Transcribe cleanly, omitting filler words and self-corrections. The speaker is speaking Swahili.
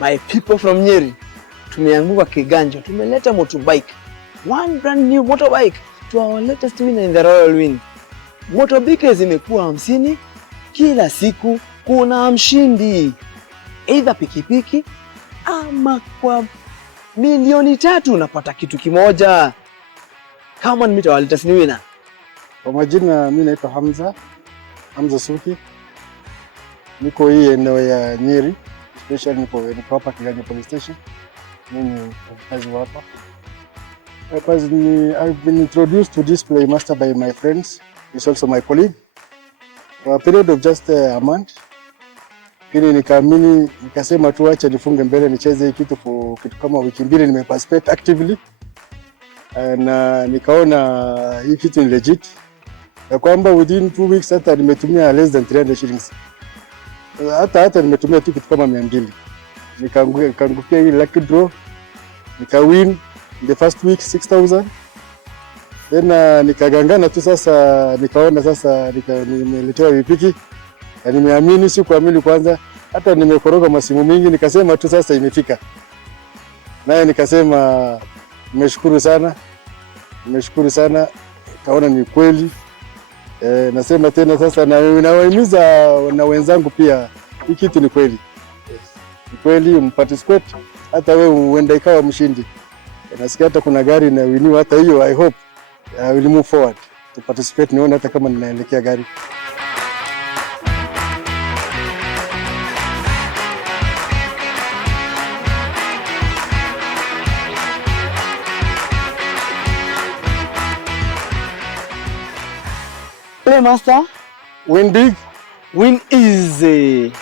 My people from Nyeri, tumeanguka kiganjo. Tumeleta motorbike. One brand new motorbike to our latest winner in the Royal Win. Motorbike zimekuwa 50, kila siku kuna mshindi. Either pikipiki ama kwa milioni 3 unapata kitu kimoja. Come on, meet our latest winner. Kwa majina mimi naitwa Hamza Suki. Niko hii eneo ya Nyeri, especially niko hapa Kiganjo Police Station. Mimi kazi hapa. I've been introduced to this Playmaster by my friends. He's also my colleague. For a period of just a month. Lakini nikaamini nikasema tu acha nifunge mbele nicheze kitu kama wiki mbili nimeparticipate actively. Na nikaona hii kitu ni legit. Ya kwamba within 2 weeks hata nimetumia less than 300 shillings. Hata nimetumia tu kitu kama 200. Nikaangukia hii lucky draw. Nikawin in the first week 6,000. Then nikagangana tu sasa, nikaona sasa nimeletewa pikipiki. Na nimeamini, si kuamini kwanza, hata nimekoroga masimu mingi, nikasema tu sasa imefika. Naye nikasema nimeshukuru sana, kaona ni kweli. Nasema tena sasa nawahimiza na wenzangu pia, hii kitu ni kweli. Ni kweli umparticipate, hata wewe uende ikawa mshindi. Nasikia hata kuna gari na winiwa, hata hiyo I hope I will move forward to participate, nione hata kama ninaelekea gari. Playmaster, Win big, win easy.